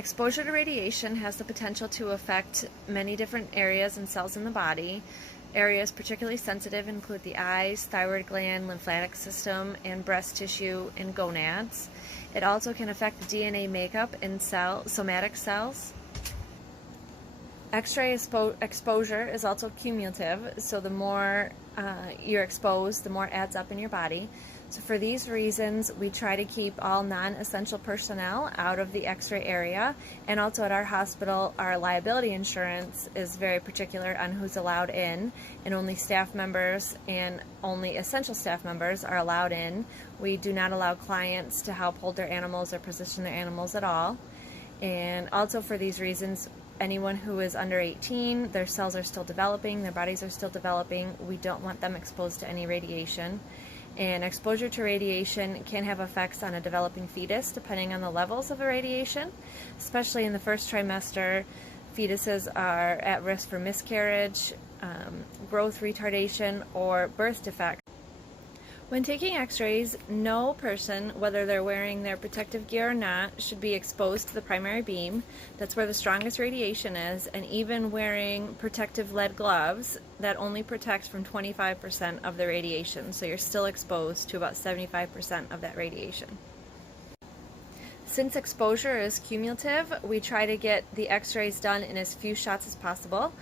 Exposure to radiation has the potential to affect many different areas and cells in the body. Areas particularly sensitive include the eyes, thyroid gland, lymphatic system, and breast tissue and gonads. It also can affect the DNA makeup in somatic cells. X-ray exposure is also cumulative, so the more you're exposed, the more it adds up in your body. So for these reasons, we try to keep all non-essential personnel out of the X-ray area, and also at our hospital, our liability insurance is very particular on who's allowed in, and only staff members and only essential staff members are allowed in. We do not allow clients to help hold their animals or position their animals at all. And also for these reasons, anyone who is under 18, their cells are still developing, their bodies are still developing. We don't want them exposed to any radiation. And exposure to radiation can have effects on a developing fetus depending on the levels of the radiation. Especially in the first trimester, fetuses are at risk for miscarriage, growth retardation, or birth defect. When taking x-rays, no person, whether they're wearing their protective gear or not, should be exposed to the primary beam. That's where the strongest radiation is, and even wearing protective lead gloves, that only protects from 25% of the radiation, so you're still exposed to about 75% of that radiation. Since exposure is cumulative, we try to get the x-rays done in as few shots as possible.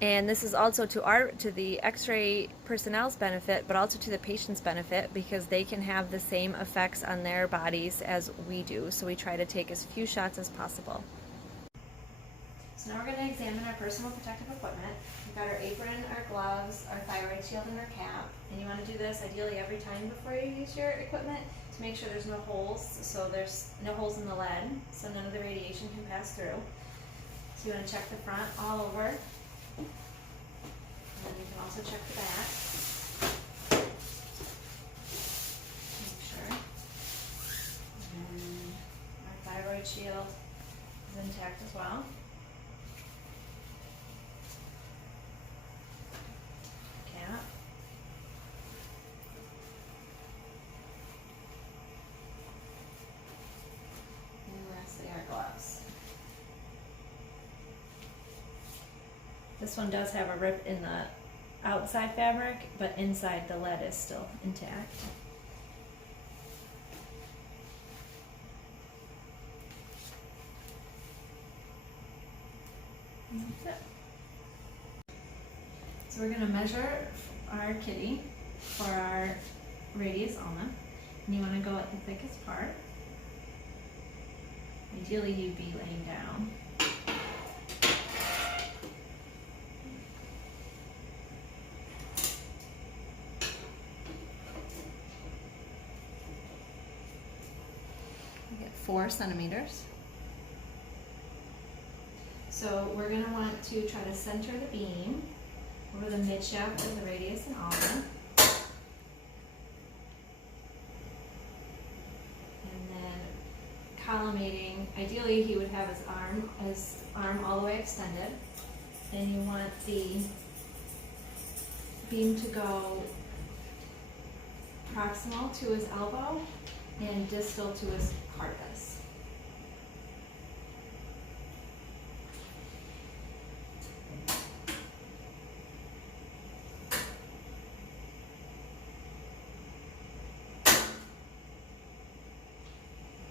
And this is also to the x-ray personnel's benefit, but also to the patient's benefit, because they can have the same effects on their bodies as we do. So we try to take as few shots as possible. So now we're going to examine our personal protective equipment. We've got our apron, our gloves, our thyroid shield, and our cap. And you want to do this ideally every time before you use your equipment to make sure there's no holes. So there's no holes in the lead, so none of the radiation can pass through. So you want to check the front all over. And then you can also check the back. Make sure. And our thyroid shield is intact as well. Cap. And lastly, our gloves. This one does have a rip in the outside fabric, but inside the lead is still intact. And that's it. So we're going to measure our kitty for our radius ulna. And you want to go at the thickest part. Ideally you'd be laying down. We get 4 centimeters. So we're going to want to try to center the beam over the midshaft of the radius and ulna. And then collimating, ideally he would have his arm all the way extended. And you want the beam to go proximal to his elbow and distal to his carpus.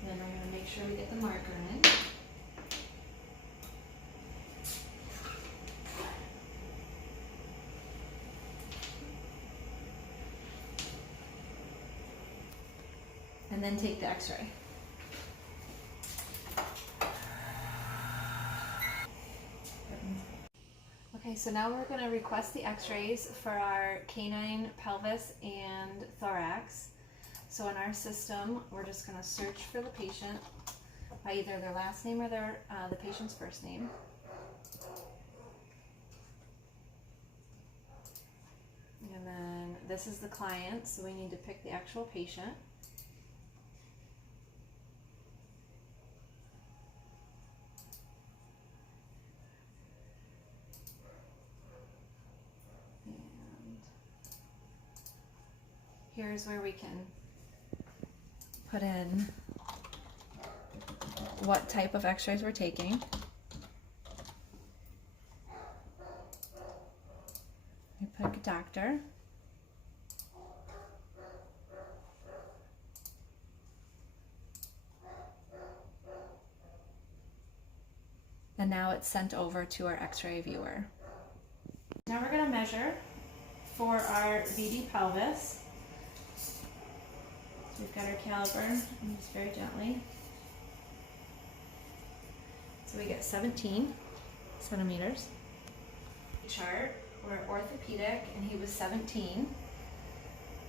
And then we're going to make sure we get the marker in. And then take the x-ray. Okay, so now we're going to request the x-rays for our canine, pelvis, and thorax. So in our system, we're just going to search for the patient by either their last name or the patient's first name. And then this is the client, so we need to pick the actual patient. And here's where we can put in what type of x-rays we're taking. We pick a doctor. And now it's sent over to our x-ray viewer. Now we're going to measure for our VD pelvis. So we've got our caliper, and just very gently. So we get 17 centimeters. Chart, we're orthopedic and he was 17.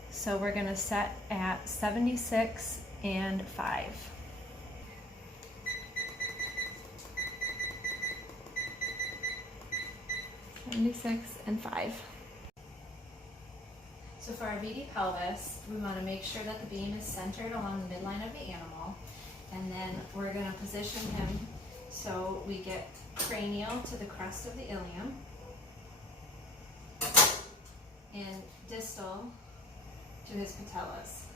So we're going to set at 76 and 5. And 5. So for our VD pelvis, we want to make sure that the beam is centered along the midline of the animal, and then we're going to position him so we get cranial to the crest of the ilium and distal to his patellas.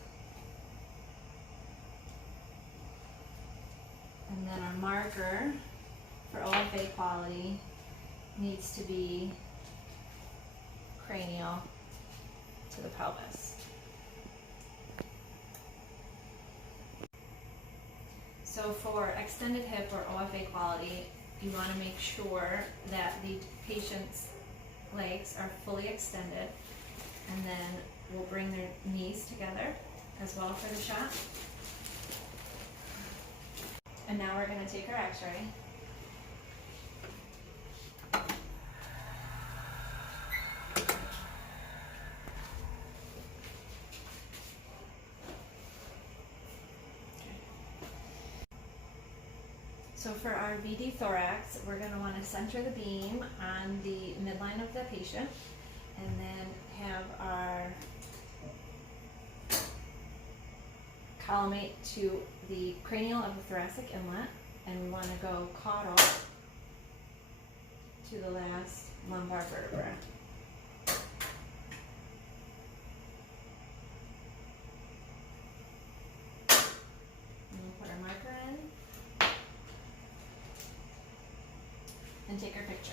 And then our marker for OFA quality needs to be cranial to the pelvis. So for extended hip or OFA quality, you want to make sure that the patient's legs are fully extended, and then we'll bring their knees together as well for the shot. And now we're going to take our x-ray. So for our VD thorax, we're going to want to center the beam on the midline of the patient, and then have our collimate to the cranial of the thoracic inlet, and we want to go caudal to the last lumbar vertebra. And we'll put our marker in and take our picture.